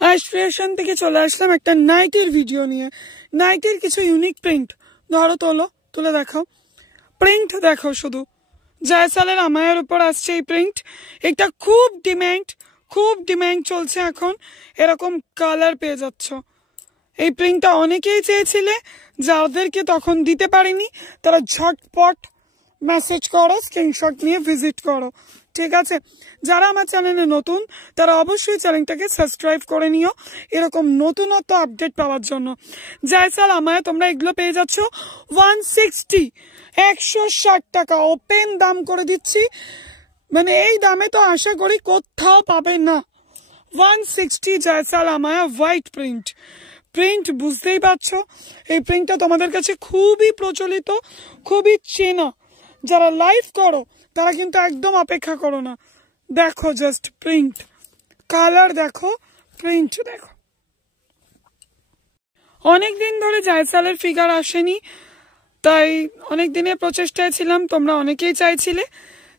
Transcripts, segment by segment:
আইস creation থেকে চলে আসলাম একটা নাইটের ভিডিও নিয়ে। নাইটের কিছু ইউনিক প্রিন্ট, ধরো তুলে দেখাও। প্রিন্ট দেখো শুধু, জয়সালের আমায়ের উপর আসছে এই প্রিন্ট। এটা খুব ডিমান্ড চলছে এখন। এরকম কালার পেয়ে যাচ্ছ। এই প্রিন্টটা অনেকেই চেয়েছিলে, যাদেরকে তখন দিতে পারিনি তারা ঝটপট মেসেজ করো, স্ক্রিনশট নিয়ে ভিজিট করো, ঠিক আছে? যারা আমার চ্যানেলে নতুন তারা অবশ্যই চ্যানেলটাকে সাবস্ক্রাইব করে নিও এরকম নতুনত্ব আপডেট পাওয়ার জন্য। জয়সাল আমায় তোমরা এগুলো পেয়ে যাচ্ছ 160, 160 টাকা ওপেন দাম করে দিচ্ছি। মানে এই দামে তো আশা করি কোথাও পাবে না। 160 জয়সাল আমায় হোয়াইট প্রিন্ট বুঝতেই পারছো। এই প্রিন্টটা তোমাদের কাছে খুবই প্রচলিত, খুবই চেনা। যারা লাইভ করো তারা কিন্তু একদম অপেক্ষা করো না। দেখো জাস্ট প্রিন্ট, কালার দেখো, প্রিন্ট দেখো। অনেকদিন ধরে জয়সালের ফিগার আসেনি, তাই অনেক দিনের প্রচেষ্টায় ছিলাম, তোমরা অনেকেই চাইছিলে।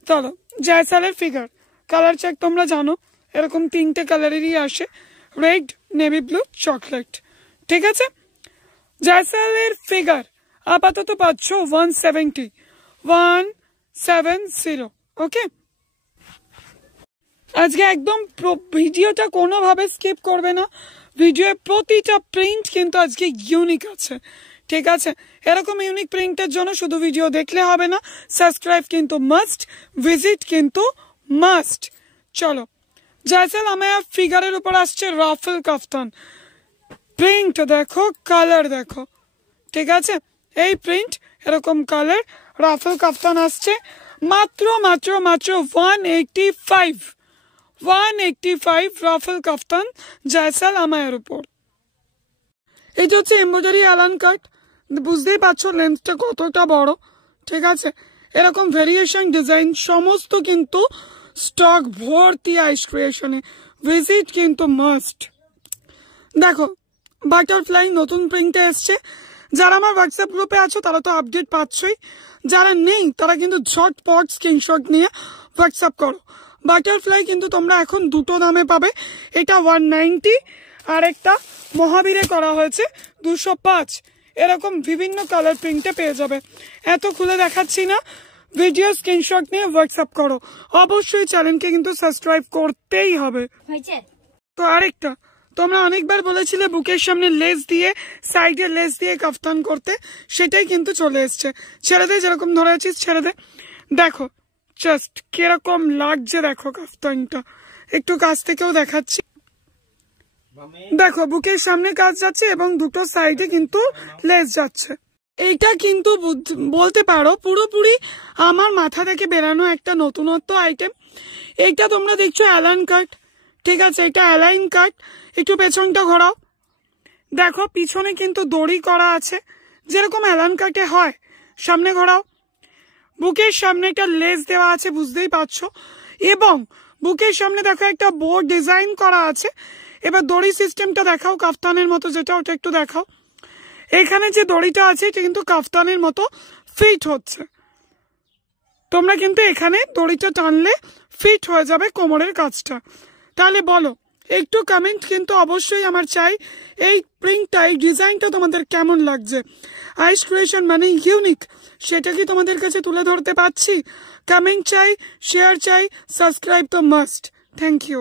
চলো জয়সালের ফিগার কালার চেক, তোমরা জানো এরকম 3টে কালারেরই আসে, রেড, নেভি ব্লু, চকলেট, ঠিক আছে? জয়সালের ফিগার আপাতত পাচ্ছ 170। ওকে, আজকে একদম ভিডিওটা কোনোভাবে স্কিপ করবে না। ভিডিওর প্রতিটা প্রিন্ট কিন্তু আজকে ইউনিক আছে, ঠিক আছে? এরকম ইউনিক প্রিন্টের জন্য শুধু ভিডিও দেখলে হবে না, সাবস্ক্রাইব কিন্তু মাস্ট, ভিজিট কিন্তু মাস্ট। চলো, জয়সাল আমার ফিগারের উপর আসছে রাফেল কাফতান। প্রিন্ট দেখো, কালার দেখো, ঠিক আছে? এই প্রিন্ট এরকম কালার, রাফেল কাফতান আসছে মাত্র 185 রাফেল কাফতান জয়সাল আমায়ের উপর। এটা হচ্ছে এমব্রয়ডারি অ্যালান কাট, বুঝতেই পারছো লেন্থটা কতটা বড়, ঠিক আছে? এরকম ভেরিয়েশন ডিজাইন সমস্ত কিন্তু স্টক ভর্তি আইস ক্রিয়েশনে, ভিজিট কিন্তু মাস্ট। দেখো বাটারফ্লাই নতুন প্রিন্টে এসছে। যারা আমার হোয়াটসঅ্যাপ গ্রুপে আছো তারা তো আপডেট পাচ্ছই, যারা নেই তারা কিন্তু ঝটপট স্ক্রিনশট নিয়ে হোয়াটসঅ্যাপ করো। বাটারফ্লাই কিন্তু তোমরা এখন দুটো দামে পাবে, এটা 190 আর একটা মহাবীরে করা হয়েছে 205। এরকম বিভিন্ন কালার প্রিন্টে পেয়ে যাবে। এত খুলে দেখাচ্ছি না, ভিডিও স্ক্রিনশট নিয়ে হোয়াটসঅ্যাপ করো। অবশ্যই চ্যানেলকে কিন্তু সাবস্ক্রাইব করতেই হবে। তো আরেকটা, তোমরা অনেকবার বলেছিলে বুকের সামনে লেস দিয়ে, সাইডে লেস দিয়ে কাফতান করতে, সেটাই কিন্তু চলে এসছে। ছেড়ে দে, যেরকম ধরে আছিস ছেড়ে দে। দেখো জাস্ট কিরকম লাগছে, দেখো কাফতানটা একটু কাছ থেকেও দেখাচ্ছি। দেখো বুকের সামনে কাজ যাচ্ছে এবং দুটো সাইডে কিন্তু লেস যাচ্ছে। এইটা কিন্তু বলতে পারো পুরোপুরি আমার মাথা থেকে বেরানো একটা নতুনত্ব আইটেম। এইটা তোমরা দেখছো অ্যালান কাট, ঠিক আছে? এটা অ্যালাইন কাট। একটু পেছনটা ঘোরাও, দেখো পিছনে কিন্তু দড়ি করা আছে যেরকম অ্যালান কাটে হয়। সামনে ঘোরাও, বুকের সামনে একটা লেস দেওয়া আছে, বুঝতেই পারছো। এবং বুকের সামনে দেখো একটা বোর্ড ডিজাইন করা আছে। এবার দড়ি সিস্টেমটা দেখাও, কাফতানের মতো যেটা, ওটা একটু দেখাও। এখানে যে দড়িটা আছে এটা কিন্তু কাফতানের মতো ফিট হচ্ছে। তোমরা কিন্তু এখানে দড়িটা টানলে ফিট হয়ে যাবে কোমরের কাজটা। তাহলে বলো, একটু কমেন্ট কিন্তু অবশ্যই আমার চাই, এই প্রিন্টটা, এই ডিজাইনটা তোমাদের কেমন লাগছে? আইস ক্রিয়েশন মানে ইউনিক, সেটা কি তোমাদের কাছে তুলে ধরতে পারছি? কমেন্ট চাই, শেয়ার চাই, সাবস্ক্রাইব তো মাস্ট। Thank you.